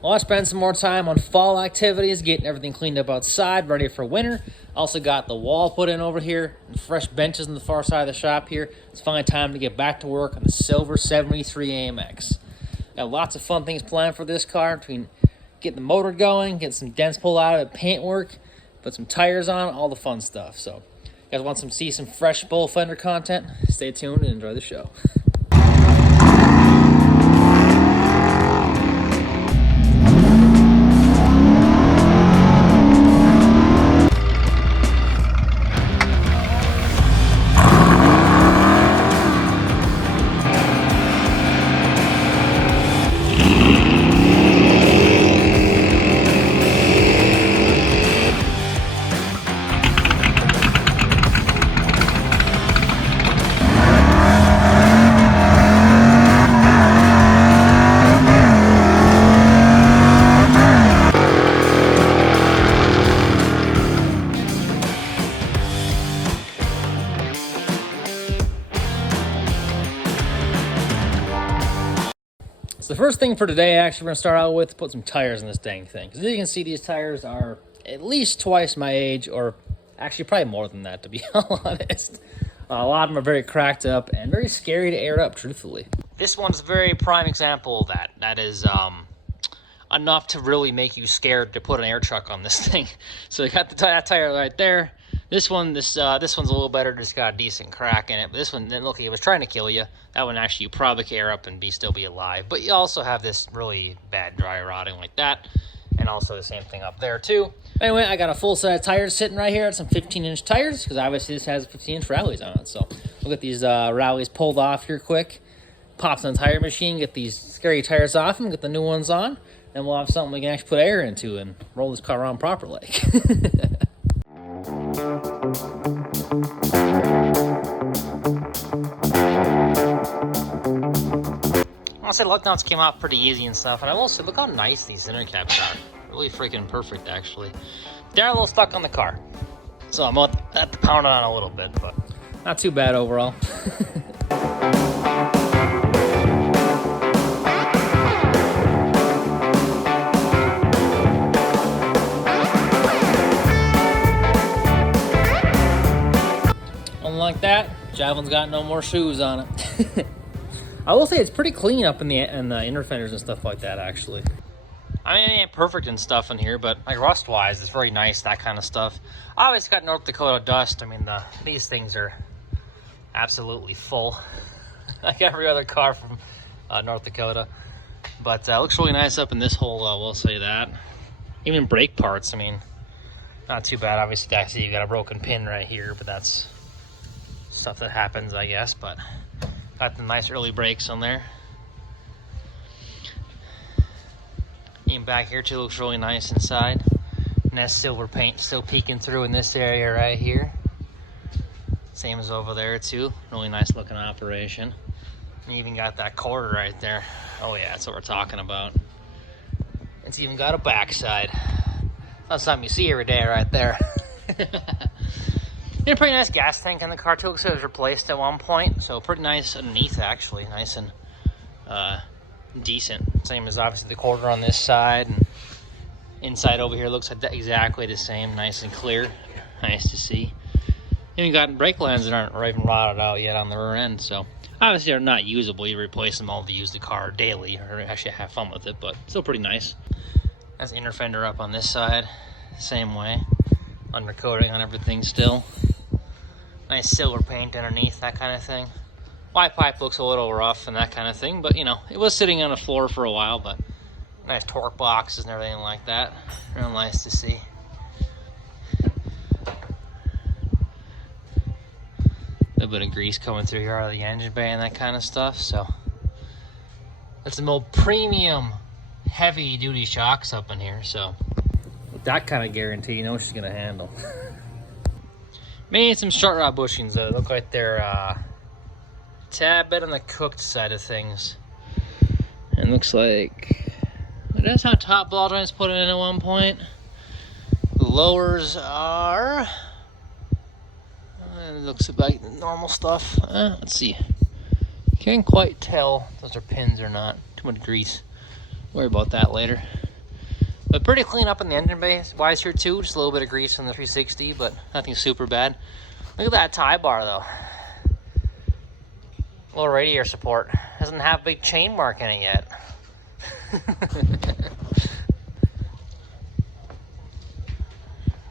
Well, I spent some more time on fall activities, getting everything cleaned up outside, ready for winter. Also got the wall put in over here, and fresh benches on the far side of the shop here. It's finally time to get back to work on the silver 73 AMX. Got lots of fun things planned for this car, between getting the motor going, getting some dents pulled out of it, paint work, put some tires on, all the fun stuff. So, you guys want to see some fresh bull fender content? Stay tuned and enjoy the show. So the first thing for today, actually, we're going to start out with put some tires in this dang thing. Because as you can see, these tires are at least twice my age, or actually probably more than that, to be honest. A lot of them are very cracked up and very scary to air up, truthfully. This one's a very prime example of that. That is enough to really make you scared to put an air truck on this thing. So you got that tire right there. This one's a little better, just got a decent crack in it. But this one, then look, it was trying to kill you. That one actually, you probably can air up and still be alive. But you also have this really bad dry rotting like that. And also the same thing up there too. Anyway, I got a full set of tires sitting right here. Some 15-inch tires, because obviously this has 15-inch rallies on it. So we'll get these rallies pulled off here quick. Pops on the tire machine, get these scary tires off them, get the new ones on. And we'll have something we can actually put air into and roll this car around properly. I said lug nuts came out pretty easy and stuff, and I will say, look how nice these center caps are. Really freaking perfect, actually. They're a little stuck on the car, so I'm going to have to pound it on a little bit, but not too bad overall. Unlike that, Javelin's got no more shoes on it. I will say it's pretty clean up in the inner fenders and stuff like that, actually. I mean, it ain't perfect and stuff in here, but like rust-wise, it's very nice, that kind of stuff. Obviously got North Dakota dust. I mean, these things are absolutely full. Like every other car from North Dakota. But looks really nice up in this hole, I will say that. Even brake parts, I mean, not too bad. Obviously, I see you got a broken pin right here, but that's stuff that happens, I guess. But got the nice early brakes on there. Even back here too looks really nice inside. And that silver paint still peeking through in this area right here. Same as over there too. Really nice looking operation. And you even got that quarter right there. Oh yeah, that's what we're talking about. It's even got a backside. That's something you see every day right there. And a pretty nice gas tank in the car too, because it was replaced at one point. So pretty nice underneath, actually. Nice and decent. Same as obviously the quarter on this side. And inside over here looks exactly the same. Nice and clear. Nice to see. And you got brake lines that aren't even rotted out yet on the rear end. So obviously they're not usable. You replace them all to use the car daily, or actually have fun with it, but still pretty nice. That's the inner fender up on this side. Same way. Undercoating on everything still. Nice silver paint underneath, that kind of thing. Y pipe looks a little rough and that kind of thing, but you know, it was sitting on the floor for a while, but nice torque boxes and everything like that. Real nice to see. A little bit of grease coming through here out of the engine bay and that kind of stuff, so that's some old premium heavy duty shocks up in here, so with that kind of guarantee, you know what she's gonna handle. Made some short rod bushings that look like they're a tad bit on the cooked side of things. And looks like that's how top ball joints put it in at one point. The lowers are, it looks like normal stuff. Let's see. Can't quite tell if those are pins or not. Too much grease. Worry about that later. But pretty clean up in the engine bay wise here too. Just a little bit of grease on the 360, but nothing super bad. Look at that tie bar though. Little radiator support. Doesn't have a big chain mark in it yet.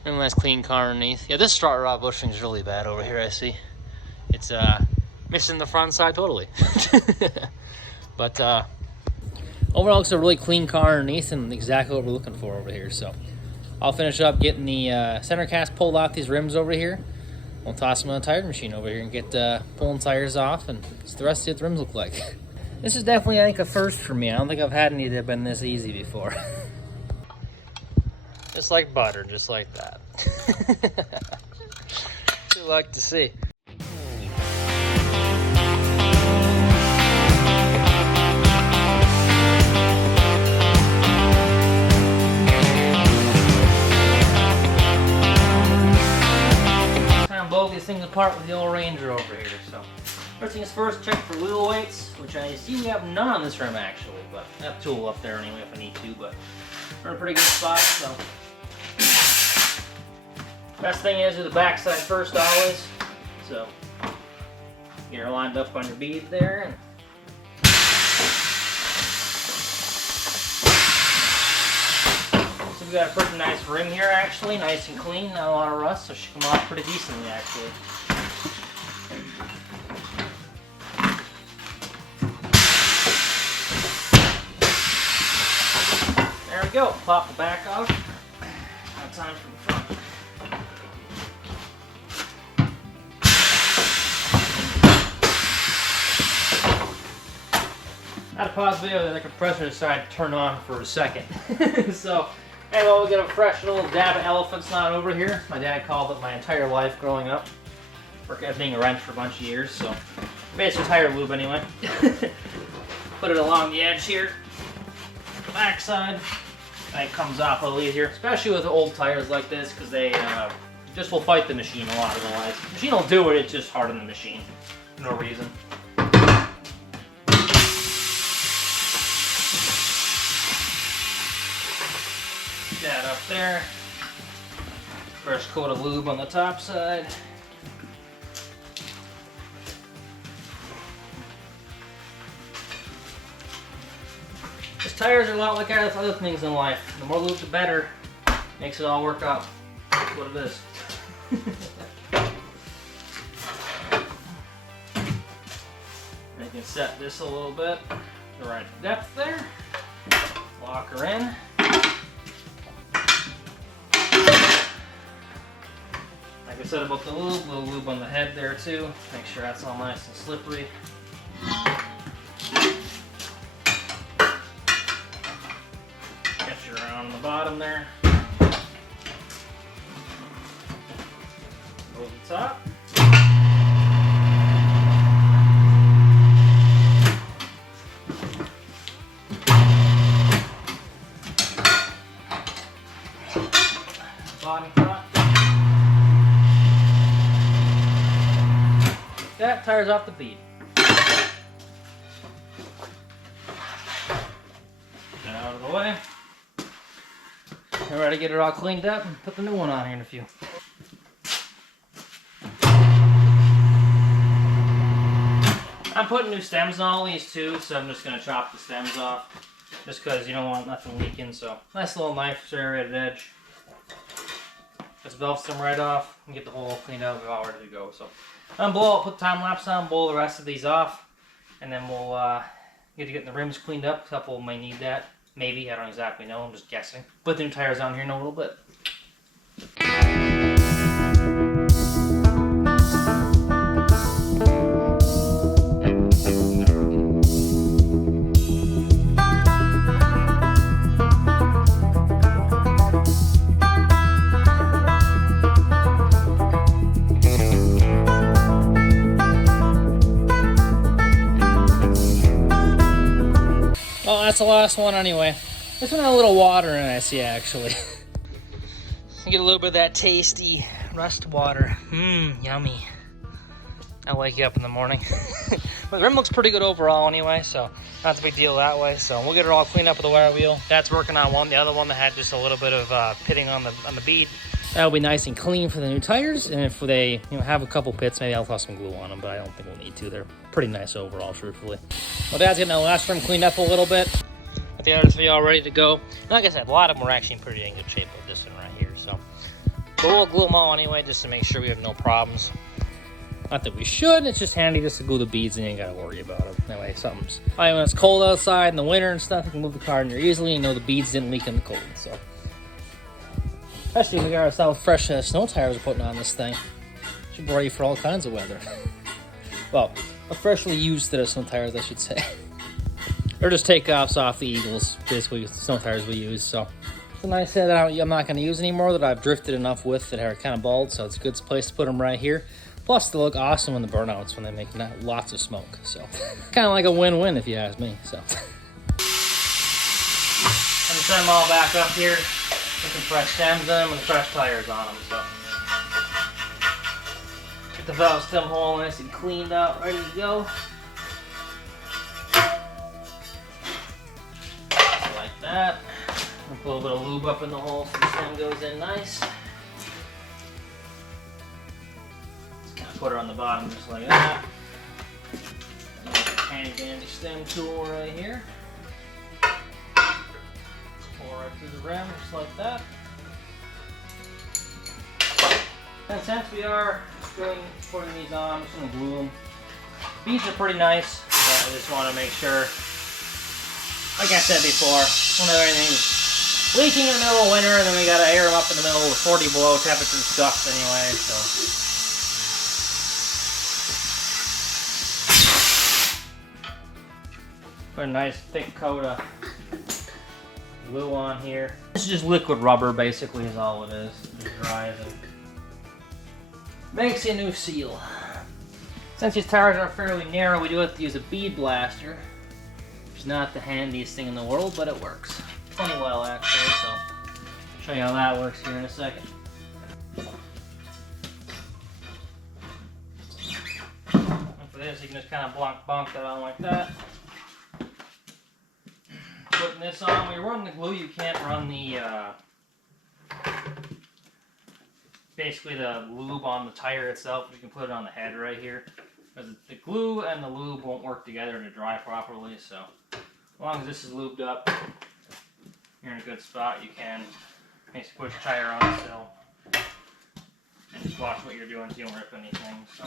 And a nice clean car underneath. Yeah, this strut rod bushing is really bad over here, I see. It's missing the front side totally. But overall, it's a really clean car underneath and exactly what we're looking for over here. So I'll finish up getting the center cast pulled off these rims over here. We'll toss them on the tire machine over here and get pulling tires off and see the rest of what the rims look like. This is definitely, I think, a first for me. I don't think I've had any that have been this easy before. Just like butter, just like that. What you like to see. Blow these things apart with the old Ranger over here. So first things first, check for wheel weights, which I see we have none on this rim actually, but I have a tool up there anyway if I need to, but we're in a pretty good spot. So best thing is do the back side first always. So get her lined up on your bead there. And we got a pretty nice rim here actually, nice and clean, not a lot of rust, so she come off pretty decently actually. There we go, pop the back off. Now time for the front. I had to pause the video that the compressor decided to turn on for a second. So anyway, we got a fresh little dab of elephant snot over here. My dad called it my entire life growing up. Worked at being a wrench for a bunch of years, so basically tire lube anyway. Put it along the edge here, the back side, and it comes off a little easier, especially with old tires like this, because they just will fight the machine a lot otherwise. The machine will do it, it's just hard on the machine. No reason. That up there. First coat of lube on the top side. These tires are a lot like other things in life. The more lube, the better. Makes it all work out. That's what it is. I can set this a little bit. The right depth there. Lock her in. Like I said about the lube, a little lube on the head there too. Make sure that's all nice and slippery. Get you around the bottom there. Over the top. Bottom top. That tires off the bead. Get out of the way. We're ready to get it all cleaned up and put the new one on here in a few. I'm putting new stems on all these too, so I'm just going to chop the stems off. Just because you don't want nothing leaking, so nice little knife serrated edge. Just valve them right off and get the hole cleaned out. We're all ready to go. So I'm blow. I'll put time lapse on, blow the rest of these off, and then we'll get to getting the rims cleaned up. A couple may need that. Maybe, I don't exactly know. I'm just guessing. Put the new tires on here in a little bit. Well, that's the last one anyway. This one had a little water in it, I see actually. You get a little bit of that tasty rust water. Mmm, yummy. I'll wake you up in the morning. But the rim looks pretty good overall anyway, so not a big deal that way. So we'll get it all cleaned up with the wire wheel. Dad's working on one. The other one that had just a little bit of pitting on the bead. That'll be nice and clean for the new tires. And if they have a couple pits, maybe I'll toss some glue on them, but I don't think we'll need to. They're pretty nice overall, truthfully. Well, Dad's getting the last rim cleaned up a little bit. Got the other three all ready to go. And like I said, a lot of them are actually in pretty good shape with this one right here. So, but we'll glue them all anyway, just to make sure we have no problems. Not that we should, it's just handy just to glue the beads and you ain't gotta worry about them. That way something's, when it's cold outside in the winter and stuff, you can move the car in there easily and know the beads didn't leak in the cold, so. Especially if we got ourselves fresh snow tires we're putting on this thing. Should be ready for all kinds of weather. Well, a freshly used set of snow tires, I should say. Or just takeoffs off the Eagles, basically the snow tires we use, so. It's a nice set that I'm not gonna use anymore that I've drifted enough with that are kind of bald, so it's a good place to put them right here. Plus, they look awesome in the burnouts when they make lots of smoke. So, kind of like a win-win if you ask me. So, I'm gonna set them all back up here with some fresh stems in them and fresh tires on them. So, get the valve stem hole nice and cleaned out, ready to go. Just like that. Put a little bit of lube up in the hole so the stem goes in nice. Put her on the bottom just like that. Handy dandy stem tool right here. Pull right through the rim just like that. And since we are putting these on, I'm just going to glue them. These are pretty nice, but I just want to make sure, like I said before, don't have anything leaking in the middle of winter, and then we got to air them up in the middle of 40 below temperature stuff anyway, so. Put a nice thick coat of glue on here. This is just liquid rubber, basically, is all it is. It just dries and makes a new seal. Since these tires are fairly narrow, we do have to use a bead blaster, which is not the handiest thing in the world, but it works plenty well, actually. So, I'll show you how that works here in a second. And for this, you can just kind of bonk that on like that. Putting this on, when you run the glue, you can't run the, basically the lube on the tire itself. You can put it on the head right here. Because the glue and the lube won't work together to dry properly, so as long as this is lubed up, you're in a good spot. You can basically push the tire on still and just watch what you're doing so you don't rip anything. So.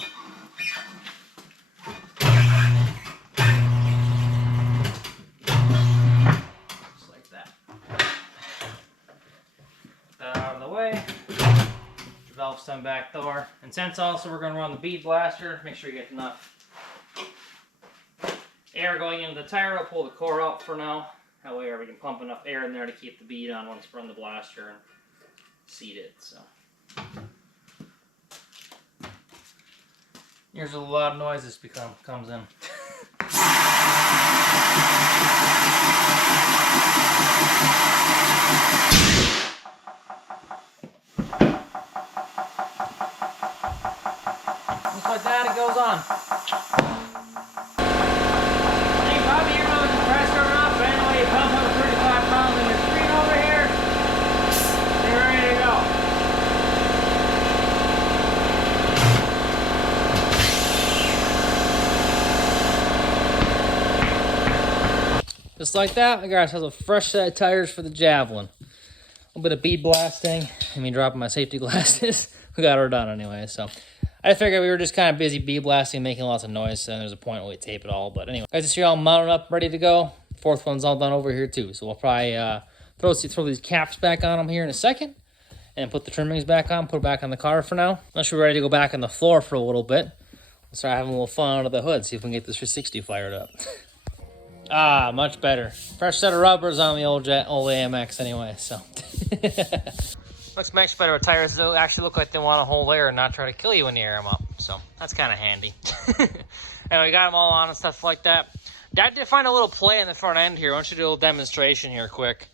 Valve stem back door, and since also we're going to run the bead blaster, make sure you get enough air going into the tire. I'll pull the core out for now. That way we can pump enough air in there to keep the bead on once we run the blaster and seat it. So here's a lot of noise this comes in. Like that, it goes on. Hey, Bobby, you're going to compressor up. Anyway, you pump up 35 pounds in your screen over here. You're ready to go. Just like that, I got ourselves a fresh set of tires for the Javelin. A little bit of bead blasting. Dropping my safety glasses. We got her done anyway, so. I figured we were just kind of busy bead blasting, making lots of noise, so there's a point where we tape it all. But anyway, guys, this here all mounted up, ready to go. Fourth one's all done over here too. So we'll probably throw these caps back on them here in a second, and put the trimmings back on, put it back on the car for now. Unless we're ready to go back on the floor for a little bit. We'll start having a little fun under the hood, see if we can get this 360 fired up. Ah, much better. Fresh set of rubbers on the old AMX anyway, so. Looks much better with tires. They actually look like they want to hold air and not try to kill you when you air them up. So that's kind of handy. And we got them all on and stuff like that. Dad did find a little play in the front end here. Why don't you do a little demonstration here quick.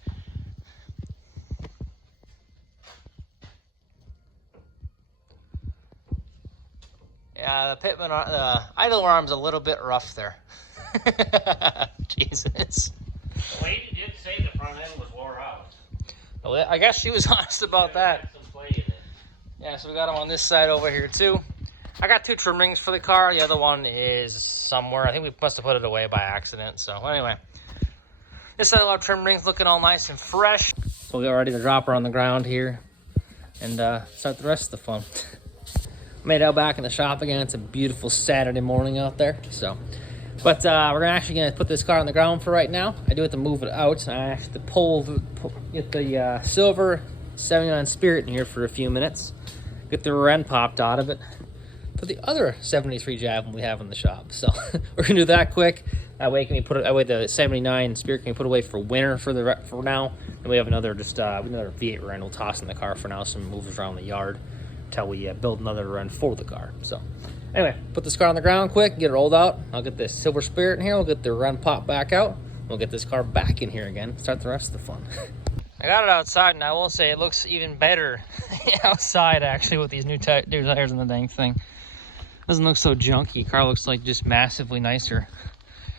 Yeah, the Pitman, the idle arm's a little bit rough there. Jesus. The lady did say the front end was wore out. Well, I guess she was honest about that. Some play in it. Yeah, so we got them on this side over here too. I got 2 trim rings for the car. The other one is somewhere. I think we must have put it away by accident. So anyway, this side of our trim rings looking all nice and fresh. So we got ready to drop her on the ground here and start the rest of the fun. Made it out back in the shop again. It's a beautiful Saturday morning out there. So, but we're actually gonna put this car on the ground for right now. I do have to move it out. I have to get the silver 79 Spirit in here for a few minutes. Get the rear end popped out of it. Put the other 73 Javelin we have in the shop. So we're gonna do that quick. That way can we put it? That way the 79 Spirit can be put away for winter for now. And we have another another V8 rear end we'll toss in the car for now. Some moves around the yard until we build another rear end for the car. So anyway, put this car on the ground quick, get it rolled out. I'll get this silver Spirit in here. We'll get the rear end pop back out. We'll get this car back in here again. Start the rest of the fun. I got it outside, and I will say it looks even better outside, actually, with these new tires in the dang thing. Doesn't look so junky. Car looks like just massively nicer.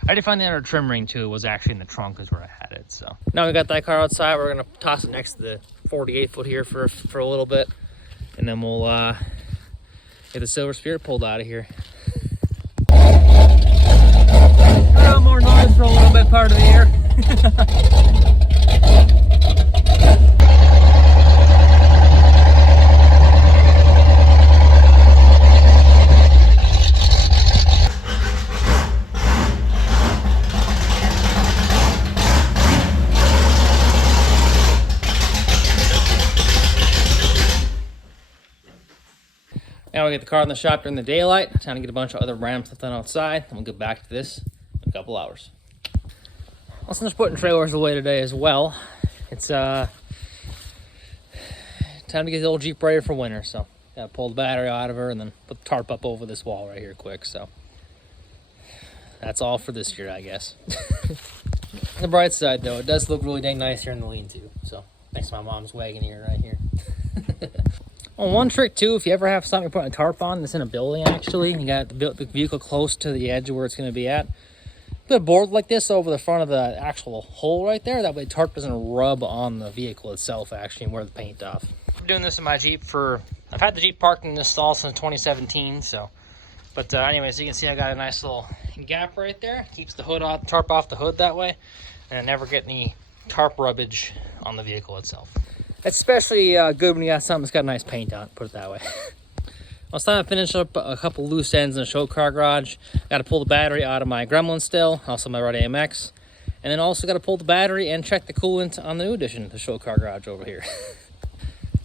I did find the other trim ring, too. It was actually in the trunk is where I had it. So now we got that car outside. We're going to toss it next to the 48 foot here for a little bit. And then we'll get the silver Spirit pulled out of here. A little more noise for a little bit part of the year. Now we'll get the car in the shop during the daylight. Time to get a bunch of other ramps left on outside. And we'll get back to this in a couple hours. Also, just putting trailers away today as well. It's time to get the old Jeep ready for winter. So gotta pull the battery out of her and then put the tarp up over this wall right here quick. So that's all for this year, I guess. On the bright side though, it does look really dang nice here in the lean-to. So next to my mom's wagon here right here. Well, one trick too, if you ever have something you're putting a tarp on that's in a building actually, you got the vehicle close to the edge of where it's going to be at, put a board like this over the front of the actual hole right there. That way the tarp doesn't rub on the vehicle itself actually and wear the paint off. I'm doing this in my Jeep I've had the Jeep parked in this stall since 2017, so. But anyways, you can see I got a nice little gap right there. Keeps the hood off, tarp off the hood that way, and I never get any tarp rubbage on the vehicle itself. It's especially good when you got something that's got nice paint on it, put it that way. I was trying to finish up a couple loose ends in the show car garage. Got to pull the battery out of my Gremlin still, also my red AMX. And then also got to pull the battery and check the coolant on the new addition, the show car garage over here.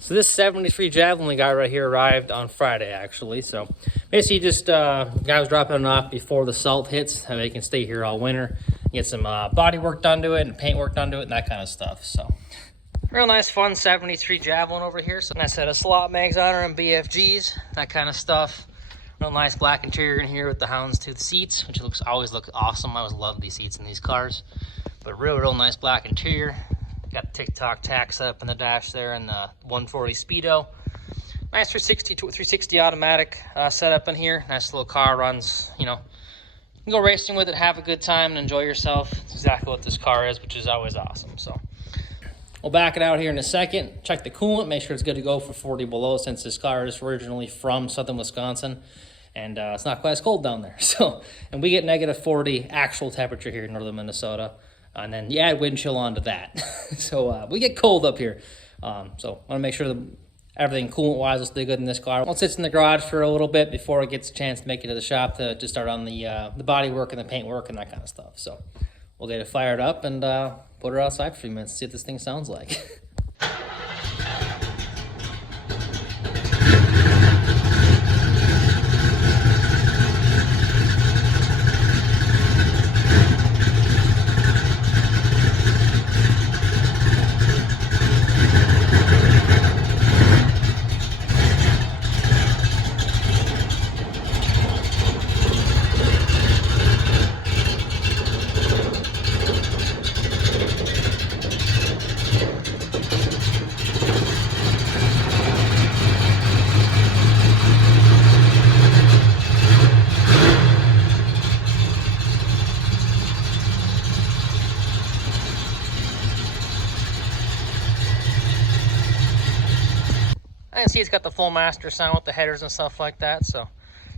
So this 73 Javelin guy right here arrived on Friday actually. So basically just, guy was dropping it off before the salt hits, that way he can stay here all winter. Get some body work done to it and paint work done to it and that kind of stuff, so. Real nice, fun 73 Javelin over here. So nice set of slot mags on her and BFGs, that kind of stuff. Real nice black interior in here with the houndstooth seats, which always look awesome. I always love these seats in these cars. But real nice black interior. Got the TikTok tack set up in the dash there and the 140 Speedo. Nice 360 automatic setup in here. Nice little car, runs, you know. You can go racing with it, have a good time, and enjoy yourself. That's exactly what this car is, which is always awesome. So. We'll back it out here in a second, check the coolant, make sure it's good to go for 40 below since this car is originally from southern Wisconsin and it's not quite as cold down there. So, and we get negative 40 actual temperature here in northern Minnesota, and then you add wind chill onto that. So we get cold up here. So want to make sure that everything coolant-wise will stay good in this car. Once it's in the garage for a little bit before it gets a chance to make it to the shop to start on the body work and the paint work and that kind of stuff. So we'll get it fired up and put her outside for a few minutes, see what this thing sounds like. I can see it's got the full master sound with the headers and stuff like that. So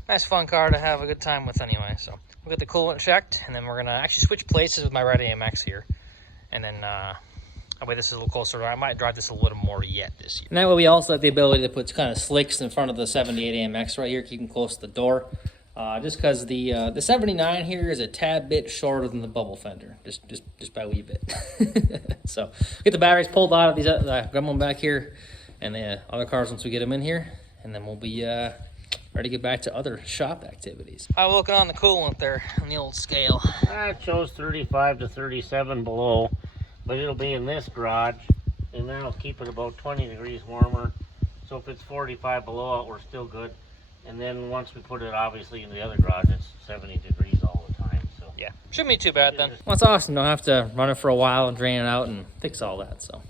nice fun car to have a good time with anyway. So we'll get the coolant checked, and then we're gonna actually switch places with my red AMX here. And then that way this is a little closer. I might drive this a little more yet this year. And that way we also have the ability to put kind of slicks in front of the 78 AMX right here, keep them close to the door. Just because the 79 here is a tad bit shorter than the bubble fender, just by a wee bit. So get the batteries pulled out of these, grab them back here, and the other cars once we get them in here, and then we'll be ready to get back to other shop activities. I'm looking on the coolant there on the old scale. It shows 35 to 37 below, but it'll be in this garage, and that'll keep it about 20 degrees warmer. So if it's 45 below, we're still good. And then once we put it obviously in the other garage, it's 70 degrees all the time. So yeah, shouldn't be too bad then. Well, it's awesome. Don't have to run it for a while and drain it out and fix all that. So.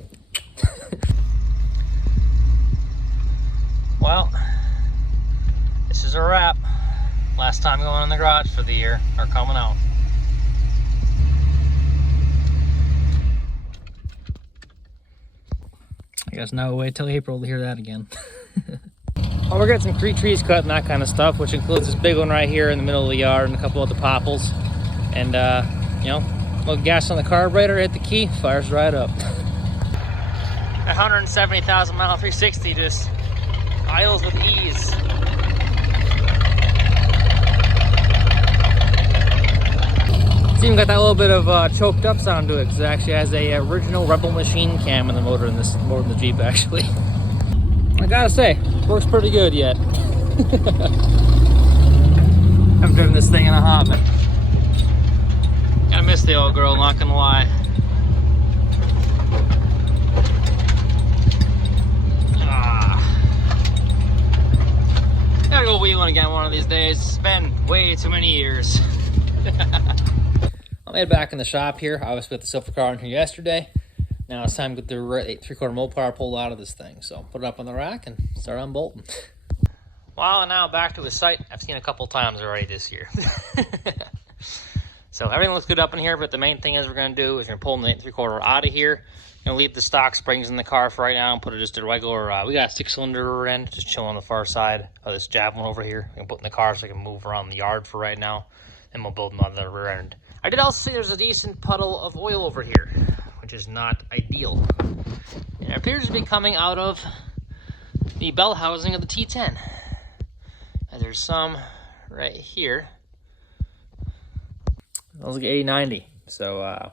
Well, this is a wrap. Last time going in the garage for the year, or coming out. I guess now we'll wait till April to hear that again. Well, we're getting some trees cut and that kind of stuff, which includes this big one right here in the middle of the yard and a couple of the popples. And, you know, a little gas on the carburetor, hit the key, fires right up. 170,000 mile 360 just idles with ease. It's even got that little bit of choked up sound to it, because it actually has a original Rebel machine cam in the motor in this motor in the Jeep actually. I gotta say, works pretty good yet. I've driven this thing in a hot minute. I miss the old girl, not gonna lie. Gotta go wheeling again one of these days. It's been way too many years. I made it back in the shop here. I obviously got the silver car in here yesterday. Now it's time to get the 3/4 Mopar pulled out of this thing. So put it up on the rack and start unbolting. Well, and now back to the site. I've seen a couple times already this year. So everything looks good up in here, but the main thing is we're going to do is we're going to pull the 8 3/4 out of here. Going to leave the stock springs in the car for right now and put it just a regular, we got a 6-cylinder end just chilling on the far side of this Javelin over here. I'm going to put in the car so I can move around the yard for right now. And we'll build them on the rear end. I did also see there's a decent puddle of oil over here, which is not ideal. And it appears to be coming out of the bell housing of the T10. And there's some right here. Those like 80-90. So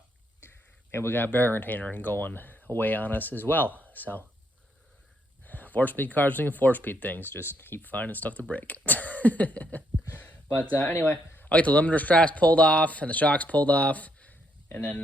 maybe we got a bearing retainer going away on us as well. So 4-speed cars doing 4-speed things. Just keep finding stuff to break. But anyway, I'll get the limiter straps pulled off and the shocks pulled off. And then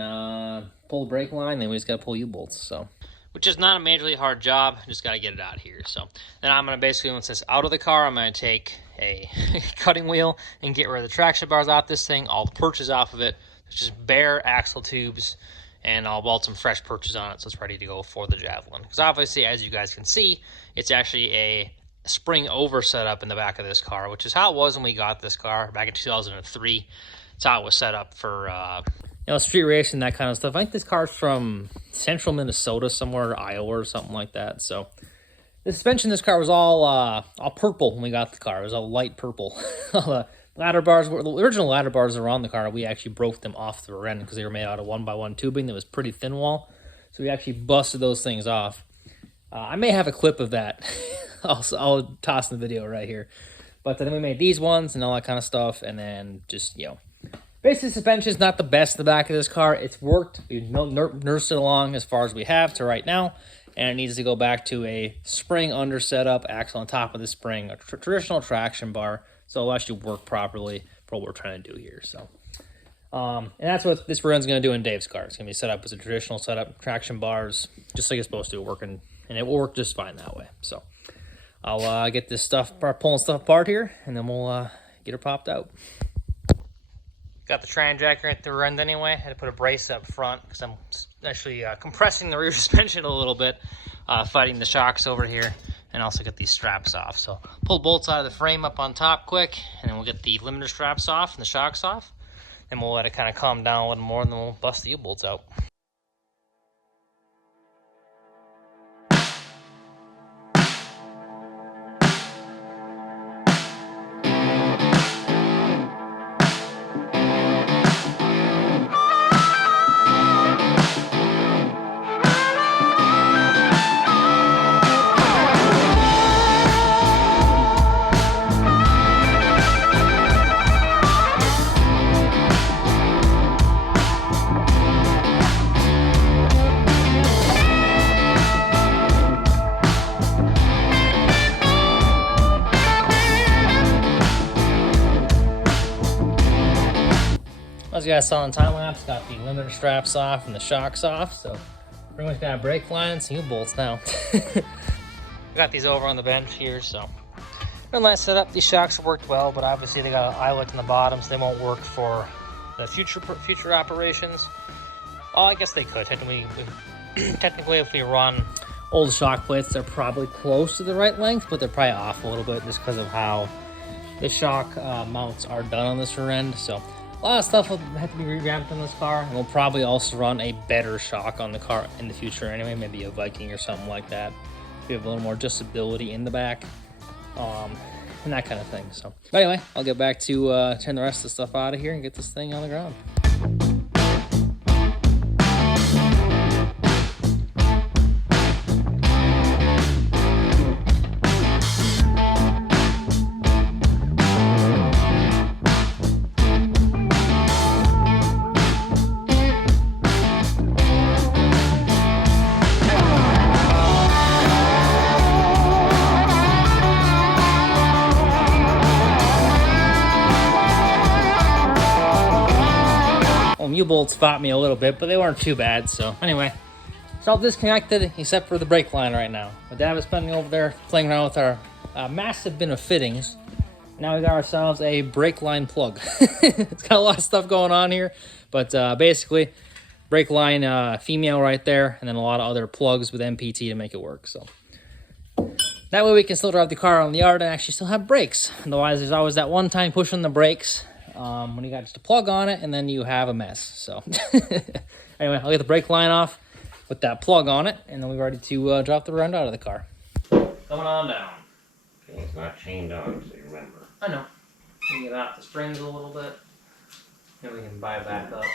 pull the brake line, then we just gotta pull U-bolts, so. Which is not a majorly hard job, just gotta get it out here, so. Then I'm gonna basically, once this out of the car, I'm gonna take a cutting wheel and get rid of the traction bars off this thing, all the perches off of it. It's just bare axle tubes, and I'll weld some fresh perches on it so it's ready to go for the Javelin. Because obviously, as you guys can see, it's actually a spring over setup in the back of this car, which is how it was when we got this car back in 2003. It's how it was set up for you know, street racing, that kind of stuff. I think this car's from central Minnesota somewhere, Iowa or something like that. So the suspension in this car was all purple when we got the car. It was all light purple. The ladder bars, the original ladder bars that were on the car, we actually broke them off the rear end because they were made out of 1x1 tubing that was pretty thin wall. So we actually busted those things off. I may have a clip of that. I'll toss in the video right here. But then we made these ones and all that kind of stuff. And then just, you know, basically suspension is not the best in the back of this car. It's worked. We've nursed it along as far as we have to right now. And it needs to go back to a spring under setup, axle on top of the spring, a traditional traction bar. So it'll actually work properly for what we're trying to do here. So, and that's what this rear end's going to do in Dave's car. It's going to be set up as a traditional setup, traction bars, just like it's supposed to, working, and it will work just fine that way. So I'll get this stuff, pulling stuff apart here, and then we'll get her popped out. Got the transjacker at the rear end anyway. I had to put a brace up front because I'm actually compressing the rear suspension a little bit, fighting the shocks over here, and also get these straps off. So pull bolts out of the frame up on top quick, and then we'll get the limiter straps off and the shocks off. Then we'll let it kind of calm down a little more, and then we'll bust the U-bolts out. you guys saw on time lapse, got the limiter straps off and the shocks off, so pretty much got brake lines and U-bolts now. Got these over on the bench here, so in that setup, these shocks worked well, but obviously they got an eyelet in the bottom, so they won't work for the future operations. Oh, I guess they could. Technically, if we run old shock plates, they're probably close to the right length, but they're probably off a little bit just because of how the shock mounts are done on this rear end. So a lot of stuff will have to be revamped on this car, and we'll probably also run a better shock on the car in the future anyway, maybe a Viking or something like that. We have a little more adjustability in the back, and that kind of thing. So, but anyway, I'll get back to turn the rest of the stuff out of here and get this thing on the ground. U-bolts fought me a little bit, but they weren't too bad. So anyway, it's all disconnected except for the brake line right now. My dad was spending over there playing around with our massive bin of fittings. Now we got ourselves a brake line plug. It's got a lot of stuff going on here, but basically brake line female right there, and then a lot of other plugs with MPT to make it work. So that way we can still drive the car around the yard and actually still have brakes. Otherwise, there's always that one time pushing the brakes when you got just a plug on it, and then you have a mess. So anyway, I'll get the brake line off with that plug on it, and then we're ready to drop the rear end out of the car. Coming on down. Okay, it's not chained on, so you remember. I know. We can get out the springs a little bit, and we can buy back up.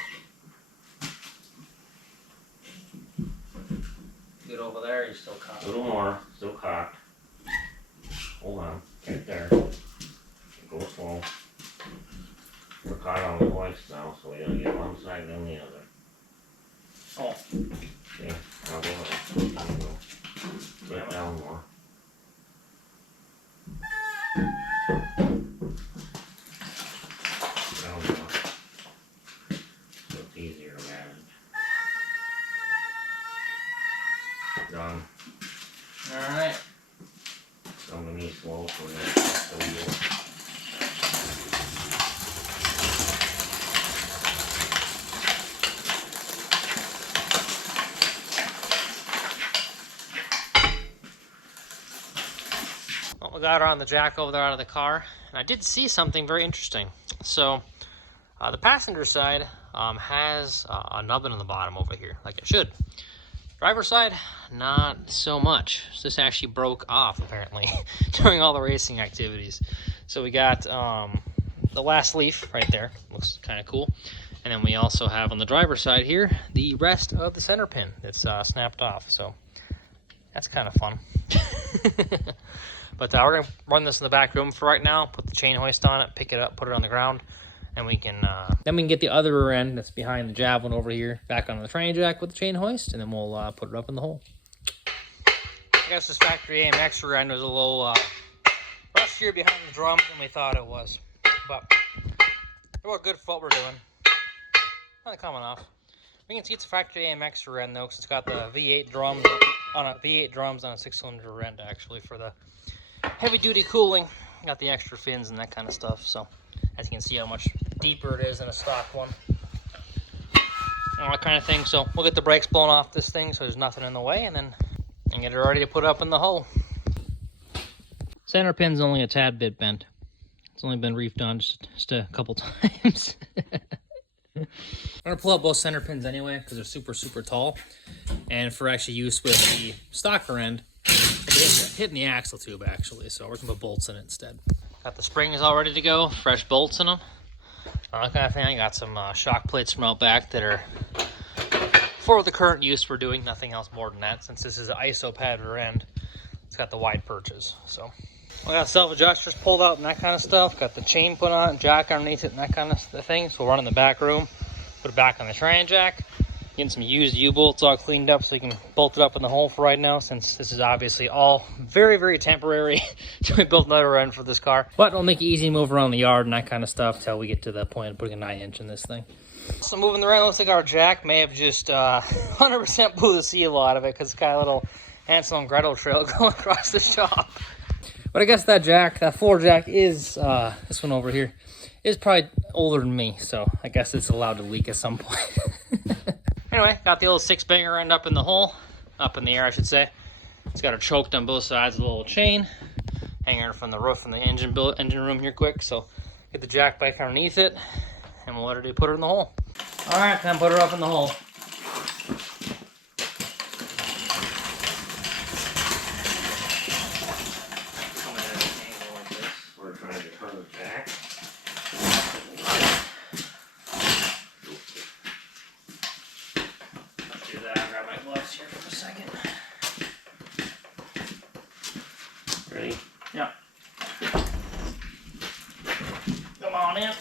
Get over there, you're still caught. A little more, still cocked. Hold on, right there. Go slow. We're caught on the hoist now, so we gotta get one side then the other. Oh. Okay, now go ahead. Put it down more. Down more. So it's easier to manage. Done. Alright. Come to me slow for the wheel. We got her on the jack over there out of the car, and I did see something very interesting. So the passenger side has a nubbin on the bottom over here, like it should. Driver's side, not so much. So this actually broke off apparently during all the racing activities. So we got the last leaf right there, looks kind of cool. And then we also have on the driver's side here the rest of the center pin that's snapped off. So that's kind of fun. But we're going to run this in the back room for right now, put the chain hoist on it, pick it up, put it on the ground, and we can then we can get the other rear end that's behind the Javelin over here back on the tranny jack with the chain hoist, and then we'll put it up in the hole. I guess this factory AMX rear end was a little rustier behind the drum than we thought it was, but we're good for what we're doing. Not coming off. We can see it's a factory AMX rear end though, because it's got the V8 drums on a 6-cylinder rear end actually for the heavy duty cooling. Got the extra fins and that kind of stuff. So as you can see how much deeper it is than a stock one. All that kind of thing. So we'll get the brakes blown off this thing so there's nothing in the way, and then get it ready to put up in the hole. Center pin's only a tad bit bent. It's only been reefed on just a couple times. I'm going to pull out both center pins anyway because they're super, super tall. And for actually use with the stock rear end, hitting the axle tube actually, so we're going to put bolts in it instead. Got the springs all ready to go, fresh bolts in them. That kind of thing. I got some shock plates from out back that are for the current use we're doing, nothing else more than that, since this is an ISO pad rear end. It's got the wide perches, so. I got self-adjusters pulled out and that kind of stuff. Got the chain put on it, jack underneath it and that kind of thing. So we'll run in the back room, put it back on the tranny jack. Getting some used U-bolts all cleaned up so you can bolt it up in the hole for right now, since this is obviously all very, very temporary. We built another end for this car. But it'll make it easy to move around the yard and that kind of stuff till we get to the point of putting a 9-inch in this thing. So moving the around, looks like our jack may have just 100% blew the seal out of it because it's got a little Hansel and Gretel trail going across the shop. But I guess that jack, that floor jack is, this one over here, is probably older than me. So I guess it's allowed to leak at some point. Anyway, got the old 6-banger end up in the hole, up in the air I should say. It's got her choked on both sides with a little chain, hanging from the roof from the engine room here quick. So get the jack back underneath it, and we'll let her put her in the hole. All right, time to put her up in the hole. We're trying to turn the jack. Let's do that. I'll grab my gloves here for a second. Ready? Yeah. Come on in.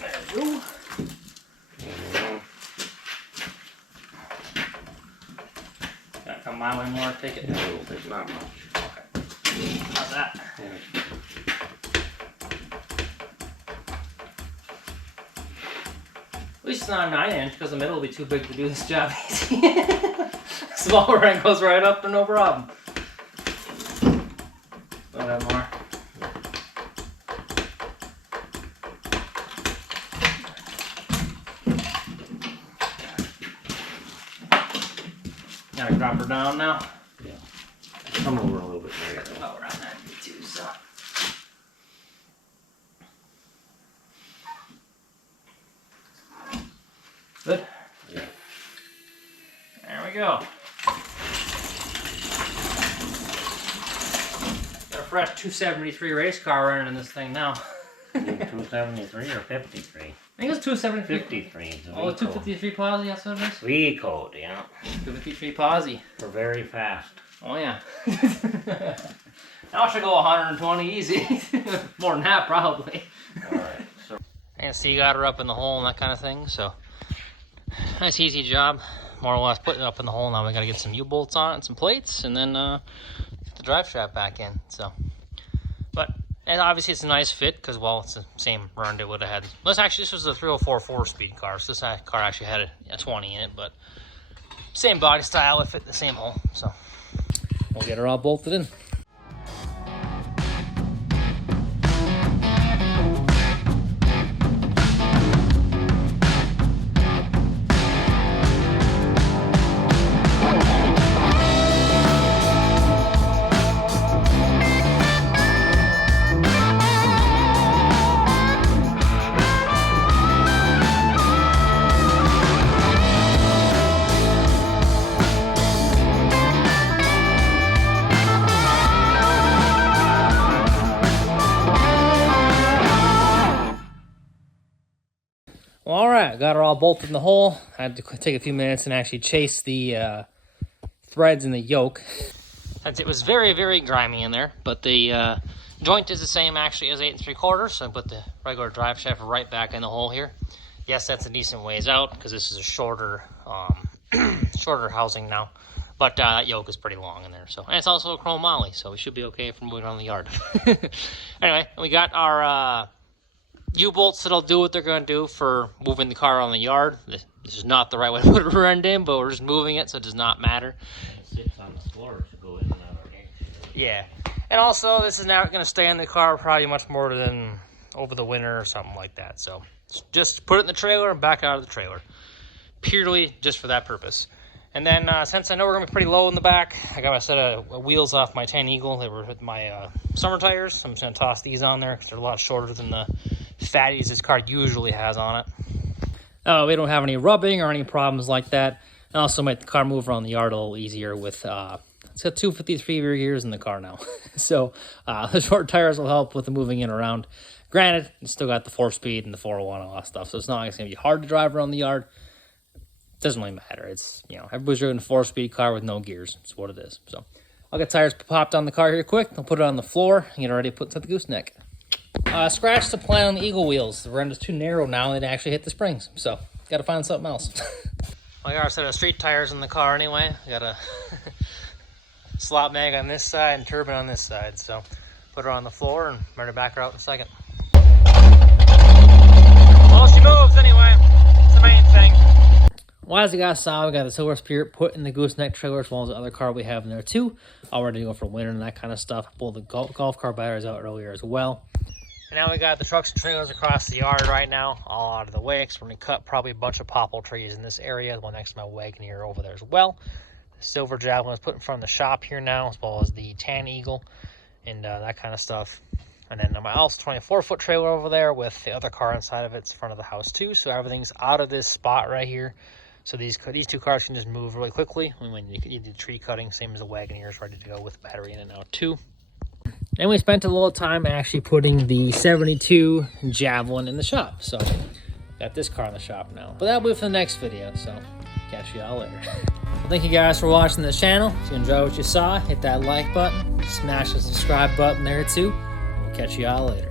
There we go. Gotta come my way more, take it. No, there's not much. Okay. How's that? Yeah. At least it's not a 9-inch because the middle will be too big to do this job easy. Smaller end goes right up and no problem. A little bit more. Gotta drop her down now. Yeah. Come over a little bit there. Oh, around that too, so. Good? Yeah. There we go. Got a fresh 273 race car running in this thing now. 273 or 53? I think it's 273. 53. Is the Oh, 253 posi, that's what it is? V code, yeah. 253 posi. We're very fast. Oh, yeah. Now I should go 120 easy. More than that, probably. Alright, so. And see, you got her up in the hole and that kind of thing, so. Nice, easy job. More or less putting it up in the hole. Now we gotta get some U-bolts on it and some plates, and then get the drive shaft back in, so. But, and obviously it's a nice fit, because, well, it's the same run it would have had. This was a 304 4-speed car, so this car actually had a 20 in it, but same body style, it fit in the same hole, so. We'll get her all bolted in. Well, all right, got her all bolted in the hole. I had to take a few minutes and actually chase the threads in the yoke. Since it was very, very grimy in there, but the joint is the same actually as 8 3/4, so I put the regular drive shaft right back in the hole here. Yes, that's a decent ways out because this is a shorter, shorter housing now. But that yoke is pretty long in there, so, and it's also a chrome molly, so we should be okay for moving around the yard. Anyway, we got our U-bolts that'll do what they're going to do for moving the car on the yard. This is not the right way to put a rend in, but we're just moving it, so it does not matter. It sits on the floor to go in and out of here. Yeah, and also this is not going to stay in the car probably much more than over the winter or something like that. So just put it in the trailer and back out of the trailer, purely just for that purpose. And then since I know we're going to be pretty low in the back, I got a set of wheels off my 10 Eagle. They were with my summer tires. I'm just going to toss these on there because they're a lot shorter than the fatties this car usually has on it. We don't have any rubbing or any problems like that. And also make the car move around the yard a little easier with, it's got 253 rear gears in the car now. So the short tires will help with the moving in and around. Granted, it's still got the 4-speed and the 401 and all that stuff. So it's not like it's going to be hard to drive around the yard. Doesn't really matter. It's, you know, everybody's driving a 4-speed car with no gears. It's what it is. So I'll get tires popped on the car here quick. I'll put it on the floor and get it ready to put into the gooseneck. Scratched the plan on the Eagle wheels. The rim is too narrow now and it actually hit the springs. So got to find something else. I got a set of street tires in the car anyway. I got a slot mag on this side and turbine on this side. So put her on the floor and ready to back her out in a second. Well, she moves anyway. Well, as you guys saw, we got the Silver Spirit put in the gooseneck trailer as well as the other car we have in there too. All ready to go for winter and that kind of stuff. Pulled the golf car batteries out earlier as well. And now we got the trucks and trailers across the yard right now, all out of the way, because we're going to cut probably a bunch of poplar trees in this area, the one next to my wagon here over there as well. The silver Javelin is put in front of the shop here now, as well as the tan eagle and that kind of stuff. And then my also 24-foot trailer over there with the other car inside of it's in front of the house too. So everything's out of this spot right here. So these two cars can just move really quickly when you do tree cutting, same as the Wagoneer's ready to go with battery in and out too. And we spent a little time actually putting the 72 Javelin in the shop. So got this car in the shop now. But that'll be for the next video, so catch you all later. Well, thank you guys for watching this channel. If you enjoyed what you saw, hit that like button, smash the subscribe button there too. We'll catch you all later.